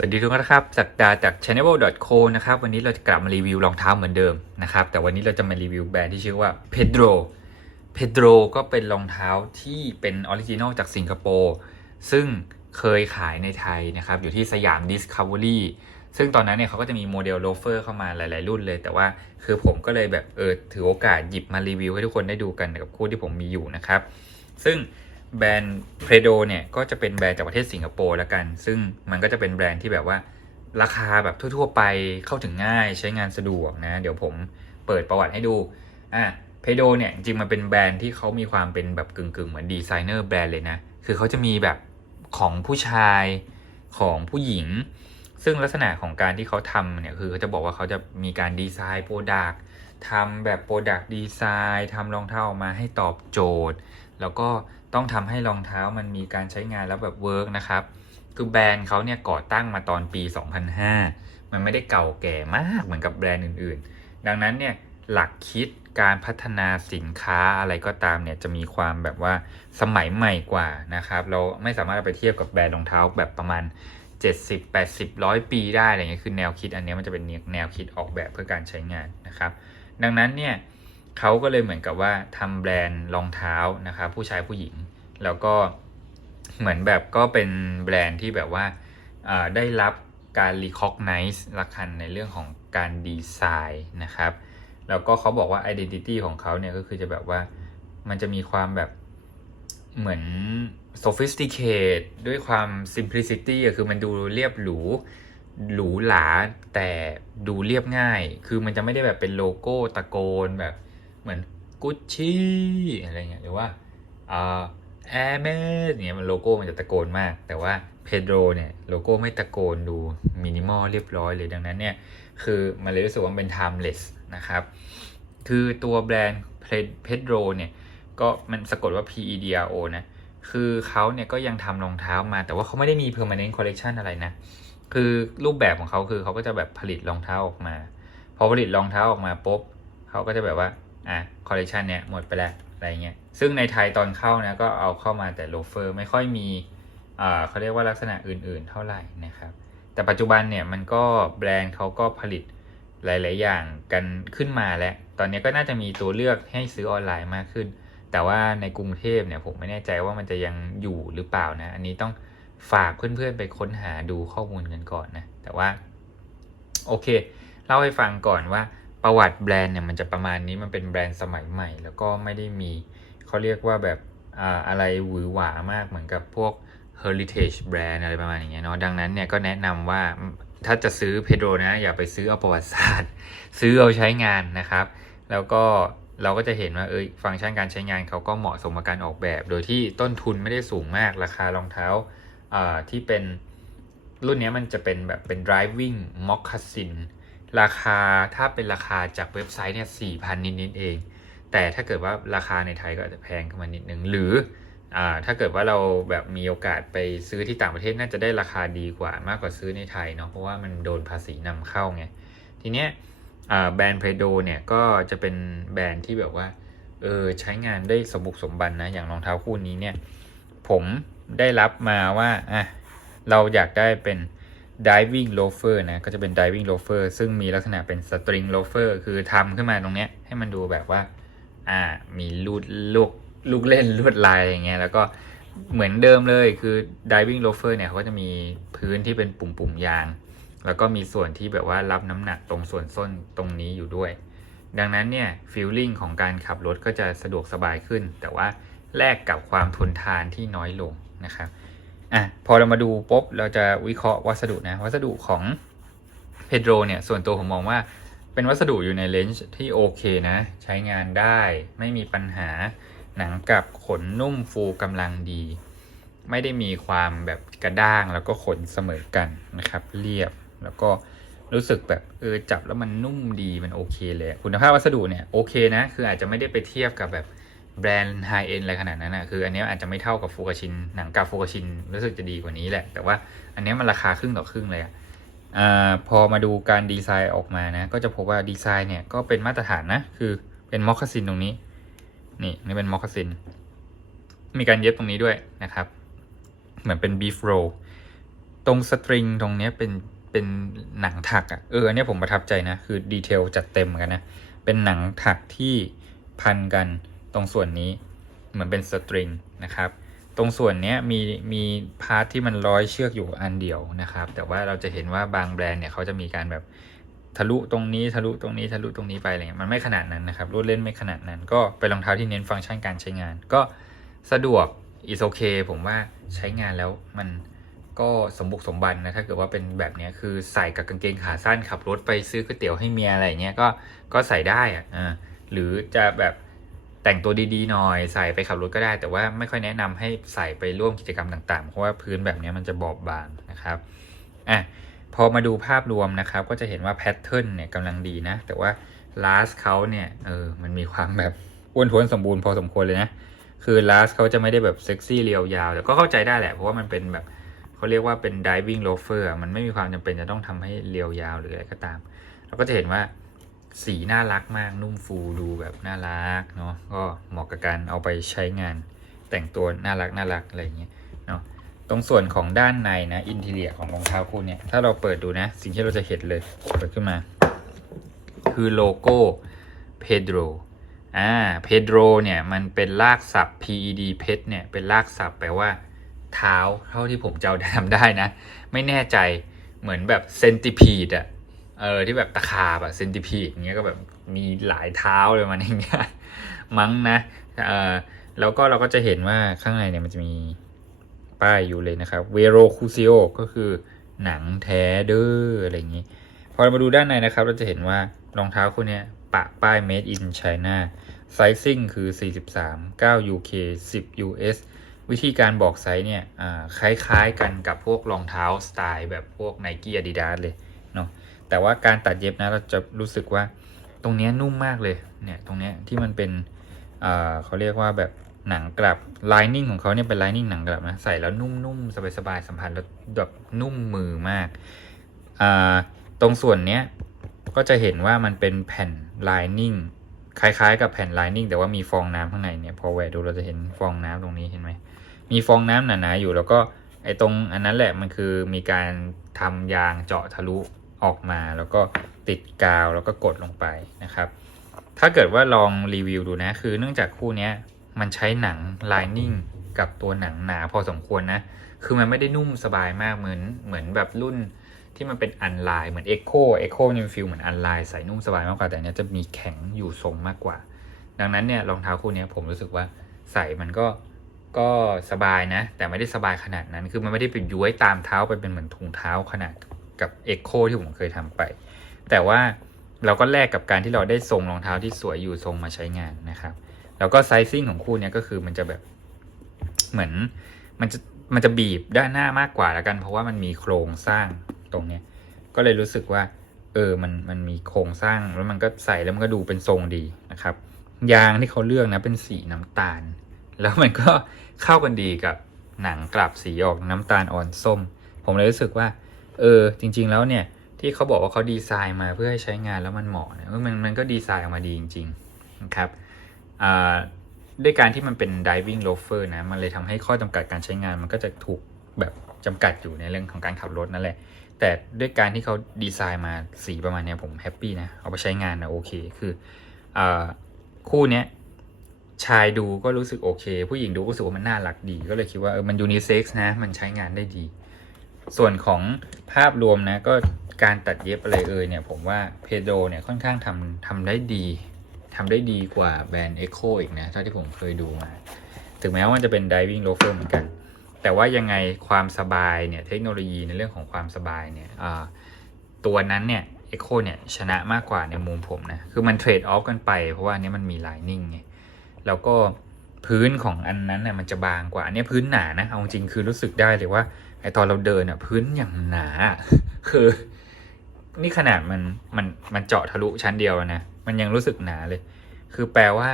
สวัสดีทุกท่านนะครับ สักดาจาก channel.co นะครับ วันนี้เราจะกลับมารีวิวรองเท้าเหมือนเดิมนะครับ แต่วันนี้เราจะมารีวิวแบรนด์ที่ชื่อว่า Pedro Pedro ก็เป็นรองเท้าที่เป็นออริจินอลจากสิงคโปร์ ซึ่งเคยขายในไทยนะครับ อยู่ที่สยาม Discovery ซึ่งตอนนั้นเนี่ยเขาก็จะมีโมเดลโลเฟอร์เข้ามาหลาย ๆ รุ่นเลย แต่ว่าคือผมก็เลยแบบเออถือโอกาสหยิบมารีวิวให้ทุกคนได้ดูกันกับคู่ที่ผมมีอยู่นะครับ ซึ่ง แบรนด์เพโดเนี่ยก็จะเป็นแบรนด์จากประเทศสิงคโปร์แล้วกัน ซึ่งมันก็จะเป็นแบรนด์ที่แบบว่าราคาแบบทั่ว ๆ ไปเข้าถึงง่ายใช้งานสะดวกนะ เดี๋ยวผมเปิดประวัติให้ดูอะเพโดเนี่ยจริงมันเป็นแบรนด์ที่เขามีความเป็นแบบกึ่งๆ เหมือนดีไซเนอร์แบรนด์เลยนะ คือเขาจะมีแบบของผู้ชายของผู้หญิง ซึ่งลักษณะของการที่เขาทำเนี่ยคือเขาจะบอกว่าเขาจะมีการดีไซน์โปรดักทำแบบโปรดักดีไซน์ทำรองเท้าออกมาให้ตอบโจทย์ แล้วก็ ต้องทำให้รองเท้ามันมีการใช้งานแล้วแบบเวิร์กนะครับ คือแบรนด์เขาเนี่ยก่อตั้งมาตอนปี 2005 มันไม่ได้เก่าแก่มากเหมือนกับแบรนด์อื่นๆ ดังนั้นเนี่ยหลักคิดการพัฒนาสินค้าอะไรก็ตามเนี่ยจะมีความแบบว่าสมัยใหม่กว่านะครับ เราไม่สามารถไปเทียบกับแบรนด์รองเท้าแบบประมาณ 70 80 100 ปีได้อะไรเงี้ยคือแนวคิดอันนี้มันจะเป็นแนวคิดออกแบบเพื่อการใช้งานนะครับ ดังนั้นเนี่ย เขาก็เลยเหมือนกับว่าทำแบรนด์รองเท้านะครับผู้ชายผู้หญิง แล้วก็เหมือนแบบก็เป็นแบรนด์ที่แบบว่าได้รับการ recognize ละกันในเรื่องของการดีไซน์นะครับ แล้วก็เขาบอกว่า identity ของเขาเนี่ยก็คือจะแบบว่ามันจะมีความแบบเหมือน sophisticate ด้วยความ simplicity อะคือมันดูเรียบหรูหรูหราแต่ดูเรียบง่าย คือมันจะไม่ได้แบบเป็นโลโก้ตะโกนแบบ เหมือนกุชชี่อะไรเงี้ยหรือว่าแอร์เมสเนี่ยมันโลโก้มันจะตะโกนมาก แต่ว่าเพโดรเนี่ยโลโก้ไม่ตะโกนดูมินิมอลเรียบร้อยเลยดังนั้นเนี่ยคือมันเลยรู้สึกว่าเป็น timeless นะครับ คือตัวแบรนด์เพโดรเนี่ยก็มันสะกดว่า P E D R O นะ คือเขาเนี่ยก็ยังทำรองเท้ามา แต่ว่าเขาไม่ได้มี permanent collection อะไรนะ คือรูปแบบของเขาคือเขาก็จะแบบผลิตรองเท้าออกมา พอผลิตรองเท้าออกมาปุ๊บเขาก็จะแบบว่า อะคอลเลกชันเนี่ยหมดไปแล้วอะไรเงี้ยซึ่งในไทยตอนเข้านะก็เอาเข้ามาแต่โลเฟอร์ไม่ค่อยมีอ่าเขาเรียกว่าลักษณะอื่นๆเท่าไหร่นะครับ แต่ปัจจุบันเนี่ยมันก็แบรนด์เขาก็ผลิตหลาย ๆ อย่างกันขึ้นมาแล้ว ตอนนี้ก็น่าจะมีตัวเลือกให้ซื้อออนไลน์มากขึ้น แต่ว่าในกรุงเทพเนี่ยผมไม่แน่ใจว่ามันจะยังอยู่หรือเปล่านะ อันนี้ต้องฝากเพื่อน ๆ ไปค้นหาดูข้อมูลกันก่อนนะ แต่ว่า โอเค เล่าให้ฟังก่อนว่า ประวัติแบรนด์เนี่ยมันจะประมาณนี้มันเป็นแบรนด์สมัยใหม่ แล้วก็ไม่ได้มีเขาเรียกว่าแบบอะไรหวือหวามากเหมือนกับพวก heritage brand อะไรประมาณอย่างเงี้ยเนาะดังนั้นเนี่ยก็แนะนำว่าถ้าจะซื้อเพโดนะ อย่าไปซื้อเอาประวัติศาสตร์ ซื้อเอาใช้งานนะครับ แล้วก็เราก็จะเห็นว่าเอยฟังก์ชันการใช้งานเขาก็เหมาะสมกับการออกแบบ โดยที่ต้นทุนไม่ได้สูงมากราคารองเท้าที่เป็นรุ่นนี้มันจะเป็นแบบเป็น driving moccasin ราคาถ้าเป็นราคาจากเว็บไซต์เนี่ยสี่พันนิดๆเอง แต่ถ้าเกิดว่าราคาในไทยก็อาจจะแพงขึ้นมานิดนึง หรืออ่าถ้าเกิดว่าเราแบบมีโอกาสไปซื้อที่ต่างประเทศน่าจะได้ราคาดีกว่ามากกว่าซื้อในไทยเนาะเพราะว่ามันโดนภาษีนำเข้าไงทีเนี้ยอ่าแบรนด์เพโดเนี่ยก็จะเป็นแบรนด์ที่แบบว่าเออใช้งานได้สมบุกสมบันนะอย่างรองเท้าคู่นี้เนี่ยผมได้รับมาว่าอะเราอยากได้เป็น diving loafer นะก็จะเป็น diving loafer ซึ่งมีลักษณะเป็น string loafer คือทำขึ้นมาตรงเนี้ยให้มันดูแบบว่าอ่ามีลูดลูกลูกเล่นลวดลายอย่างเงี้ยแล้วก็เหมือนเดิมเลยคือ diving loafer เนี่ยเขาก็จะมีพื้นที่เป็นปุ่มๆยาง แล้วก็มีส่วนที่แบบว่ารับน้ำหนักตรงส่วนส้นตรงนี้อยู่ด้วย ดังนั้นเนี่ยฟีลลิ่งของการขับรถก็จะสะดวกสบายขึ้น แต่ว่าแลกกับความทนทานที่น้อยลงนะครับ อะพอเรามาดูปุ๊บเราจะวิเคราะห์วัสดุนะ วัสดุของเพโดรเนี่ยส่วนตัวผมมองว่าเป็นวัสดุอยู่ในเลนส์ที่โอเคนะ ใช้งานได้ไม่มีปัญหาหนังกับขนนุ่มฟูกำลังดี ไม่ได้มีความแบบกระด้างแล้วก็ขนเสมอกันนะครับ เรียบแล้วก็รู้สึกแบบเออจับแล้วมันนุ่มดีมันโอเคเลย คุณภาพวัสดุเนี่ยโอเคนะ คืออาจจะไม่ได้ไปเทียบกับแบบ แบรนด์ไฮเอ็นอะไรขนาดนั้นนะคืออันนี้อาจจะไม่เท่ากับฟูกาชิน หนังกาฟูกาชินรู้สึกจะดีกว่านี้แหละ แต่ว่าอันนี้มันราคาครึ่งต่อครึ่งเลยอะอพอมาดูการดีไซน์ออกมานะ ก็จะพบว่าดีไซน์เนี่ยก็เป็นมาตรฐานนะ คือเป็นมอคคาซินตรงนี้ นี่นี่เป็นมอคคาซิน มีการเย็บตรงนี้ด้วยนะครับ เหมือนเป็นบีฟโรตรงสตริงตรงนี้เป็นเป็นหนังถักอะ่ะเอออันนี้ผมประทับใจนะ คือดีเทลจัดเต็มเหมือนกันนะ เป็นหนังถักที่พันกัน ตรงส่วนนี้เหมือนเป็นสตริงนะครับ ตรงส่วนเนี้ยมีมีพาร์ทที่มันร้อยเชือกอยู่อันเดียวนะครับ แต่ว่าเราจะเห็นว่าบางแบรนด์เนี่ยเขาจะมีการแบบทะลุตรงนี้ทะลุตรงนี้ทะลุตรงนี้ไปอะไรเงี้ยมันไม่ขนาดนั้นนะครับรูดเล่นไม่ขนาดนั้น ก็เป็นรองเท้าที่เน้นฟังก์ชันการใช้งาน ก็สะดวก is okay ผมว่าใช้งานแล้วมันก็สมบุกสมบันนะถ้าเกิดว่าเป็นแบบเนี้ยคือใส่กับกางเกงขาสั้นขับรถไปซื้อก๋วยเตี๋ยวให้เมียอะไรเงี้ยก็ก็ใส่ได้อะอ่าหรือจะแบบ แต่งตัวดีๆหน่อยใส่ไปขับรถก็ได้ แต่ว่าไม่ค่อยแนะนำให้ใส่ไปร่วมกิจกรรมต่างๆ เพราะว่าพื้นแบบนี้มันจะบอบบางนะครับอะพอมาดูภาพรวมนะครับ ก็จะเห็นว่าแพทเทิร์นเนี่ยกำลังดีนะ แต่ว่าลาสเขาเนี่ยเออมันมีความแบบอ้วนท้วนสมบูรณ์พอสมควรเลยนะ คือลาสเขาจะไม่ได้แบบเซ็กซี่เรียวยาวแต่ก็เข้าใจได้แหละ เพราะว่ามันเป็นแบบเขาเรียกว่าเป็น diving loafer อะมันไม่มีความจำเป็นจะต้องทำให้เรียวยาวหรืออะไรก็ตาม เราก็จะเห็นว่า สีน่ารักมากนุ่มฟูดูแบบน่ารักเนาะก็เหมาะกับการเอาไปใช้งานแต่งตัวน่ารักน่ารักอะไรอย่างเงี้ยเนาะตรงส่วนของด้านในนะอินทีเรียของรองเท้าคู่นี่ยถ้าเราเปิดดูนะ สิ่งที่เราจะเห็นเลยเปิดขึ้นมา คือโลโก้ Pedro อ่า Pedro เนี่ยมันเป็นลากศัพท์ PED pet เนี่ยเป็นลากศัพท์แปลว่าเท้าเท่าที่ผมจะจำได้นะ ไม่แน่ใจเหมือนแบบเซนติพีดอะ เออที่แบบตะขาบอะเซนติพีดอย่างเงี้ยก็แบบมีหลายเท้าเลยมันอย่างเงี้ยมั้งนะเออแล้วก็เราก็จะเห็นว่าข้างในเนี่ยมันจะมีป้ายอยู่เลยนะครับเวโรคูซิโอก็คือหนังแท้เด้ออะไรอย่างงี้ พอเรามาดูด้านในนะครับ เราจะเห็นว่ารองเท้าคู่นี้ปะป้าย made in China sizing คือ 43 9 UK 10 US วิธีการบอกไซส์เนี่ยอ่าคล้ายๆกันกับพวกรองเท้าสไตล์แบบพวก Nike Adidas เลย แต่ว่าการตัดเย็บนะเราจะรู้สึกว่าตรงนี้นุ่มมากเลยเนี่ยตรงนี้ที่มันเป็นเขาเรียกว่าแบบหนังกลับ lining ของเขาเนี่ยเป็น lining หนังกลับนะใส่แล้วนุ่มๆสบายๆสัมผัสแล้วแบบนุ่มมือมากาตรงส่วนเนี้ยก็จะเห็นว่ามันเป็นแผ่น lining คล้ายๆ กับแผ่น lining แต่ว่ามีฟองน้ำข้างในเนี่ยพอแหวดูเราจะเห็นฟองน้ำตรงนี้เห็นไหมมีฟองน้ำหนาๆอยู่แล้วก็ไอ้ตรงอันนั้นแหละมันคือมีการทำยางเจาะทะลุ ออกมาแล้วก็ติดกาวแล้วก็กดลงไปนะครับ ถ้าเกิดว่าลองรีวิวดูนะ คือเนื่องจากคู่นี้มันใช้หนัง lining กับตัวหนังหนาพอสมควรนะ คือมันไม่ได้นุ่มสบายมากเหมือนเหมือนแบบรุ่นที่มันเป็นอันไลน์เหมือน Echo Echo นี่มันฟีลเหมือนอันไลน์ใส่นุ่มสบายมากกว่าแต่อันเนี้ยจะมีแข็งอยู่ทรงมากกว่า ดังนั้นเนี่ยรองเท้าคู่นี้ผมรู้สึกว่าใส่มันก็ก็สบายนะ แต่ไม่ได้สบายขนาดนั้น คือมันไม่ได้เป็นย้วยตามเท้าไปเป็นเหมือนถุงเท้าขนาด กับเอ็กโคที่ผมเคยทำไป แต่ว่าเราก็แลกกับการที่เราได้ทรงรองเท้าที่สวยอยู่ทรงมาใช้งานนะครับ แล้วก็ไซซิ่งของคู่นี้ก็คือมันจะแบบเหมือนมันจะมันจะบีบด้านหน้ามากกว่าแล้วกัน เพราะว่ามันมีโครงสร้างตรงเนี้ยก็เลยรู้สึกว่า เออมันมันมีโครงสร้างแล้วมันก็ใส่แล้วมันก็ดูเป็นทรงดีนะครับ ยางที่เขาเลือกนะเป็นสีน้ำตาล แล้วมันก็เข้ากันดีกับหนังกลับสีออกน้ำตาลอ่อนส้ม ผมเลยรู้สึกว่า เออจริง ๆ แล้วเนี่ยที่เขาบอกว่าเขาดีไซน์มาเพื่อให้ใช้งานแล้วมันเหมาะเนี่ยมันมันก็ดีไซน์ออกมาดีจริงๆนะครับอ่าด้วยการที่มันเป็น diving loafer นะมันเลยทำให้ข้อจำกัดการใช้งานมันก็จะถูกแบบจำกัดอยู่ในเรื่องของการขับรถนั่นแหละ แต่ด้วยการที่เขาดีไซน์มาสีประมาณเนี้ยผมแฮปปี้นะ เอาไปใช้งานนะโอเค คืออคู่เนี้ยชายดูก็รู้สึกโอเค ผู้หญิงดูก็รู้สึกว่ามันน่ารักดี ก็เลยคิดว่าเออมันยูนิเซ็กซ์นะ มันใช้งานได้ดี ส่วนของภาพรวมนะก็การตัดเย็บอะไรเอ่ยเนี่ยผมว่าเพโดเนี่ยค่อนข้างทำทำได้ดีทำได้ดีกว่าแบรนด์ Echo อีกนะเท่าที่ผมเคยดูมา ถึงแม้ว่ามันจะเป็น diving loafer เหมือนกัน แต่ว่ายังไงความสบายเนี่ยเทคโนโลยีในเรื่องของความสบายเนี่ยตัวนั้นเนี่ย Echo เนี่ยชนะมากกว่าในมุมผมนะ คือมันเทรดออฟกันไป เพราะว่านนี้มันมี lining ไงแล้วก็พื้นของอันนั้นเนี่ยมันจะบางกว่าอันนี้พื้นหนานะเอาจริงคือรู้สึกได้เลยว่า ไอตอนเราเดินอะ พื้นอย่างหนา คือ นี่ขนาดมันมันมันเจาะทะลุชั้นเดียวนะมันยังรู้สึกหนาเลย คือแปลว่า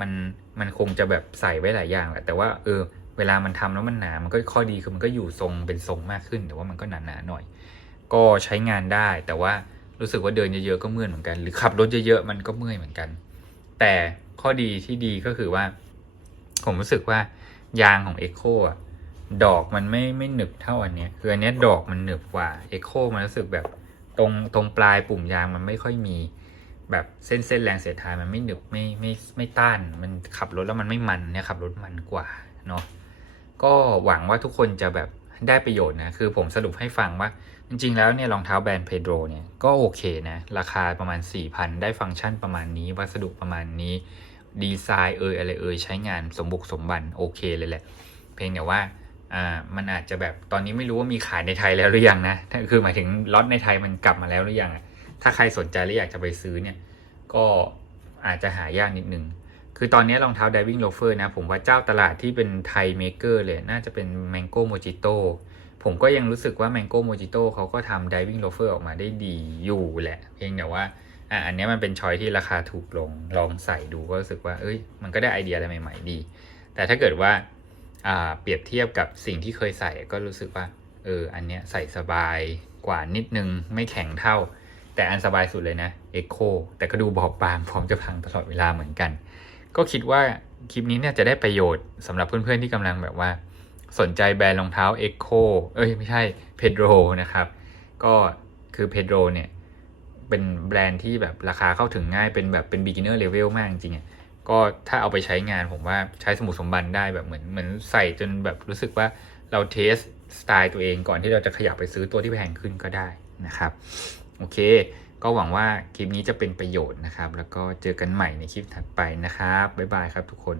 มันมันคงจะแบบใส่ไว้หลายอย่างแหละแต่ว่าเออ เวลามันทำแล้วมันหนา มันก็ข้อดีคือมันก็อยู่ทรงเป็นทรงมากขึ้น แต่ว่ามันก็หนาหนาหน่อย ก็ใช้งานได้ แต่ว่ารู้สึกว่าเดินเยอะๆก็เมื่อยเหมือนกัน หรือขับรถเยอะๆมันก็เมื่อยเหมือนกัน แต่ข้อดีที่ดีก็คือว่า ผมรู้สึกว่ายางของ Echo อะ ดอกมันไม่ไม่หนึบเท่าอันเนี้ยคืออันเนี้ยดอกมันหนึบกว่า Echo มันรู้สึกแบบตรงตรงปลายปุ่มยางมันไม่ค่อยมีแบบเส้นเส้นแรงเสียดทานมันไม่หนึบไม่ไม่ไม่ต้าน มันขับรถแล้วมันไม่มันเนี่ยขับรถมันกว่าเนาะก็หวังว่าทุกคนจะแบบได้ประโยชน์นะ คือผมสรุปให้ฟังว่า จริง ๆ แล้วเนี่ยรองเท้าแบรนด์เพโดรเนี่ยก็โอเคนะ ราคาประมาณ 4,000 ได้ฟังก์ชันประมาณนี้ วัสดุประมาณนี้ดีไซน์เอยอะไรเอยใช้งานสมบุกสมบันโอเคเลยแหละ เพียงแต่ว่า อ่ามันอาจจะแบบตอนนี้ไม่รู้ว่ามีขายในไทยแล้วหรือยังนะคือหมายถึงล็อตในไทยมันกลับมาแล้วหรือยังถ้าใครสนใจและอยากจะไปซื้อเนี่ย ก็อาจจะหายากนิดนึงคือตอนนี้รองเท้า diving loafer นะ ผมว่าเจ้าตลาดที่เป็นไทยเมเกอร์เลย น่าจะเป็น mango mojito ผมก็ยังรู้สึกว่า mango mojito เขาก็ทำ diving loafer ออกมาได้ดีอยู่แหละ เพียงแต่ว่าอะอันนี้มันเป็นชอยที่ราคาถูกลงลองใส่ดูก็รู้สึกว่า เอ้ย มันก็ได้ไอเดียอะไรใหม่ ๆ ดี แต่ถ้าเกิดว่า เปรียบเทียบกับสิ่งที่เคยใส่ก็รู้สึกว่า เออ อันเนี้ยใส่สบายกว่านิดนึงไม่แข็งเท่า แต่อันสบายสุดเลยนะ Echo แต่ก็ดูบอบบางพร้อมจะพังตลอดเวลาเหมือนกัน ก็คิดว่าคลิปนี้เนี่ยจะได้ประโยชน์สำหรับเพื่อนๆที่กำลังแบบว่า สนใจแบรนด์รองเท้า Echo เอ้ยไม่ใช่ Pedro นะครับ ก็คือ Pedro เนี่ยเป็นแบรนด์ที่แบบราคาเข้าถึงง่ายเป็นแบบเป็น beginner level มากจริงๆ ก็ถ้าเอาไปใช้งานผมว่าใช้สมุดสมบันได้แบบเหมือนเหมือนใส่จนแบบรู้สึกว่าเราเทสสไตล์ตัวเองก่อนที่เราจะขยับไปซื้อตัวที่แพงขึ้นก็ได้นะครับ โอเค ก็หวังว่าคลิปนี้จะเป็นประโยชน์นะครับ แล้วก็เจอกันใหม่ในคลิปถัดไปนะครับบ๊ายบายครับทุกคน